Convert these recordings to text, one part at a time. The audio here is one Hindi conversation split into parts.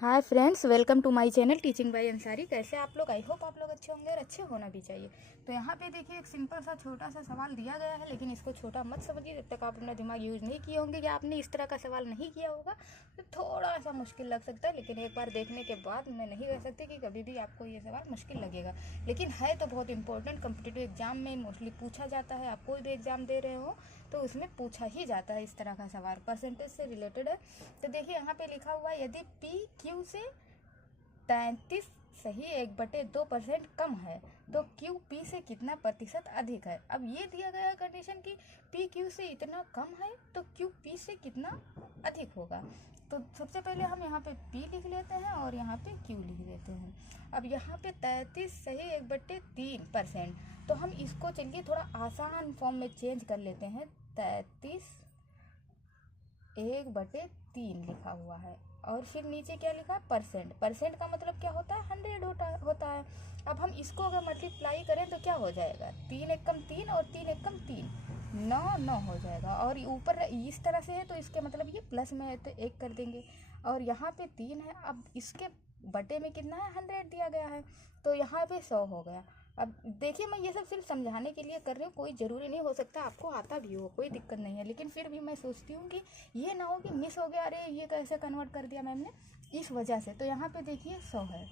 Hi friends, welcome to my channel teaching by Ansari. कैसे आप लोग? आई होप आप लोग अच्छे होंगे और अच्छे होना भी चाहिए। तो यहाँ पे देखिए एक सिंपल सा छोटा सा सवाल दिया गया है, लेकिन इसको छोटा मत समझिए जब तक आप अपना दिमाग यूज़ नहीं किए होंगे या आपने इस तरह का सवाल नहीं किया होगा तो थोड़ा सा मुश्किल लग सकता है। लेकिन एक बार देखने के बाद मैं नहीं कह सकती कि कभी भी आपको ये सवाल मुश्किल लगेगा, लेकिन है तो बहुत इंपॉर्टेंट। कॉम्पिटिटिव एग्जाम में मोस्टली पूछा जाता है। आप कोई भी एग्जाम दे रहे हो तो उसमें पूछा ही जाता है इस तरह का सवाल, परसेंटेज से रिलेटेड है। तो देखिए यहाँ पे लिखा हुआ है, यदि पी क्यू से 33 सही 1/2% कम है तो क्यू पी से कितना प्रतिशत अधिक है। अब ये दिया गया कंडीशन कि पी क्यू से इतना कम है तो क्यू पी से कितना अधिक होगा। तो सबसे पहले हम यहाँ पे पी लिख लेते हैं और यहाँ पे क्यू लिख देते हैं। अब यहाँ पे 33 सही 1/3%, तो हम इसको चलिए थोड़ा आसान फॉर्म में चेंज कर लेते हैं। 33 1/3 लिखा हुआ है और फिर नीचे क्या लिखा है? परसेंट। परसेंट का मतलब क्या होता है? 100 होता है। अब हम इसको अगर मल्टीप्लाई करें तो क्या हो जाएगा? 3 एकम 3 और 3 एकम 3, 9 9 हो जाएगा। और ऊपर इस तरह से है तो इसके मतलब ये प्लस में है तो 1 कर देंगे। और यहाँ पे 3 है, अब इसके बटे में कितना है? 100 दिया गया है तो यहाँ पे 100 हो गया। अब देखिए, मैं ये सब सिर्फ समझाने के लिए कर रही हूँ, कोई ज़रूरी नहीं हो सकता आपको आता भी हो, कोई दिक्कत नहीं है। लेकिन फिर भी मैं सोचती हूँ कि ये ना हो कि मिस हो गया, अरे ये कैसे कन्वर्ट कर दिया मैम ने, इस वजह से। तो यहाँ पे देखिए 100 है,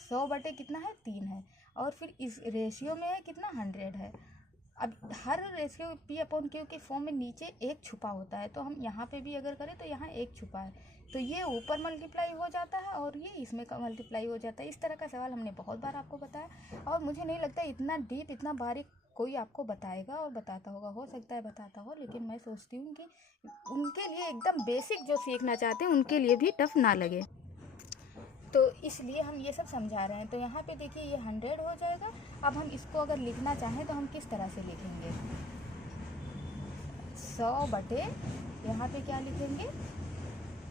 100 बटे कितना है? 3 है। और फिर इस रेशियो में है कितना? 100 है। अब हर रेशियो P/Q के फॉर्म में नीचे एक छुपा होता है, तो हम यहाँ पे भी अगर करें तो यहाँ एक छुपा है, तो ये ऊपर मल्टीप्लाई हो जाता है और ये इसमें का मल्टीप्लाई हो जाता है। इस तरह का सवाल हमने बहुत बार आपको बताया और मुझे नहीं लगता इतना डीप, इतना बारीक कोई आपको बताएगा और बताता होगा। हो सकता है बताता हो, लेकिन मैं सोचती हूँ कि उनके लिए एकदम बेसिक जो सीखना चाहते हैं उनके लिए भी टफ ना लगे, तो इसलिए हम ये सब समझा रहे हैं। तो यहाँ पे देखिए ये 100 हो जाएगा। अब हम इसको अगर लिखना चाहें तो हम किस तरह से लिखेंगे? 100 बटे यहाँ पे क्या लिखेंगे?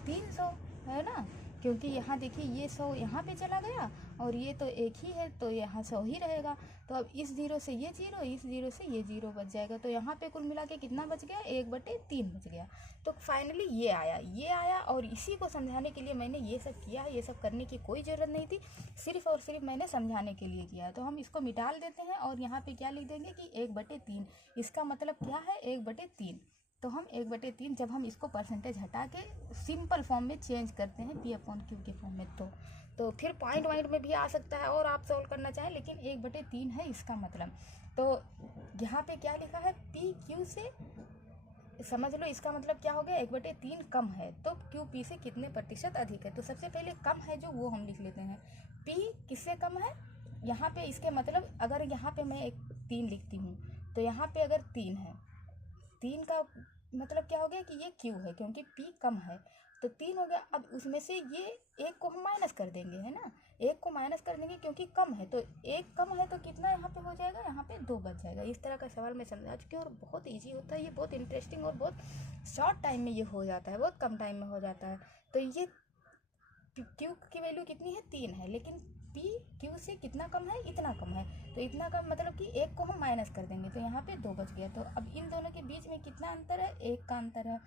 300, है ना? क्योंकि यहाँ देखिए ये 100 यहाँ पे चला गया और ये तो एक ही है तो यहाँ 100 ही रहेगा। तो अब इस जीरो से ये जीरो, इस जीरो से ये जीरो बच जाएगा, तो यहाँ पे कुल मिला के कितना बच गया? 1/3 बच गया। तो फाइनली ये आया और इसी को समझाने के लिए मैंने ये सब किया है। ये सब करने की कोई ज़रूरत नहीं थी, सिर्फ और सिर्फ मैंने समझाने के लिए किया है। तो हम इसको मिटाल देते हैं और यहाँ पे क्या लिख देंगे कि 1/3। इसका मतलब क्या है? 1/3। तो हम 1/3 जब हम इसको परसेंटेज हटा के सिंपल फॉर्म में चेंज करते हैं P/Q के फॉर्म में, तो फिर पॉइंट वाइंट में भी आ सकता है और आप सॉल्व करना चाहें, लेकिन 1/3 है इसका मतलब। तो यहाँ पे क्या लिखा है? PQ से, समझ लो इसका मतलब क्या हो गया? 1/3 कम है तो QP से कितने प्रतिशत अधिक है। तो सबसे पहले कम है जो, वो हम लिख लेते हैं। P किससे कम है? यहाँ पे इसके मतलब अगर यहाँ पे मैं एक 3 लिखती हूँ तो यहाँ पे अगर 3 है, 3 का मतलब क्या हो गया कि ये Q है, क्योंकि P कम है तो 3 हो गया। अब उसमें से ये एक को हम माइनस कर देंगे, है ना? एक को माइनस कर देंगे क्योंकि कम है, तो एक कम है तो कितना यहाँ पे हो जाएगा? यहाँ पे 2 बच जाएगा। इस तरह का सवाल मैं समझा चुकी हूँ और बहुत इजी होता है ये, बहुत इंटरेस्टिंग और बहुत शॉर्ट टाइम में ये हो जाता है, बहुत कम टाइम में हो जाता है। तो ये Q की वैल्यू कितनी है? 3 है, लेकिन P Q से कितना कम है? इतना कम है। तो इतना कम मतलब कि एक को हम माइनस कर देंगे तो यहाँ पे 2 बच गया। तो अब इन दोनों के बीच में कितना अंतर है? 1 का अंतर है।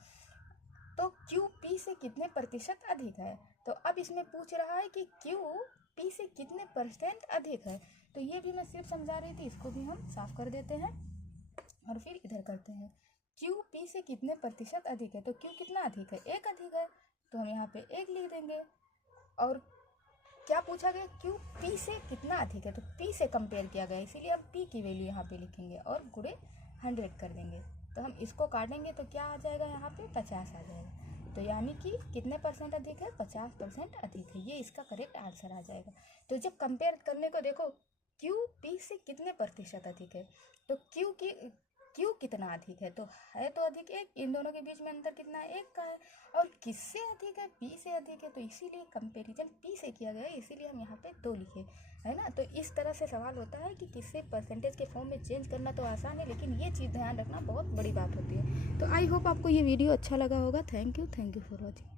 तो Q P से कितने प्रतिशत अधिक है? तो अब इसमें पूछ रहा है कि Q P से कितने परसेंट अधिक है। तो ये भी मैं सिर्फ समझा रही थी, इसको भी हम साफ कर देते हैं और फिर इधर करते हैं। Q P से कितने प्रतिशत अधिक है? तो Q कितना अधिक है? 1 अधिक है, तो हम यहाँ पे 1 लिख देंगे। और क्या पूछा गया? Q P से कितना अधिक है, तो P से कंपेयर किया गया, इसीलिए हम P की वैल्यू यहाँ पे लिखेंगे और गुणे 100 कर देंगे। तो हम इसको काटेंगे तो क्या आ जाएगा? यहाँ पे 50 आ जाएगा। तो यानी कि कितने परसेंट अधिक है? 50% अधिक है, ये इसका करेक्ट आंसर आ जाएगा। तो जब कंपेयर करने को देखो Q P से कितने प्रतिशत अधिक है, तो Q कितना अधिक है? तो है तो अधिक 1, इन दोनों के बीच में अंतर कितना है? 1 का है। और किससे अधिक है? P से अधिक है, तो इसीलिए कंपैरिजन P से किया गया है, इसीलिए हम यहाँ पे 2 लिखे, है ना? तो इस तरह से सवाल होता है कि किससे परसेंटेज के फॉर्म में चेंज करना तो आसान है, लेकिन ये चीज़ ध्यान रखना बहुत बड़ी बात होती है। तो आई होप आपको ये वीडियो अच्छा लगा होगा। Thank you for watching.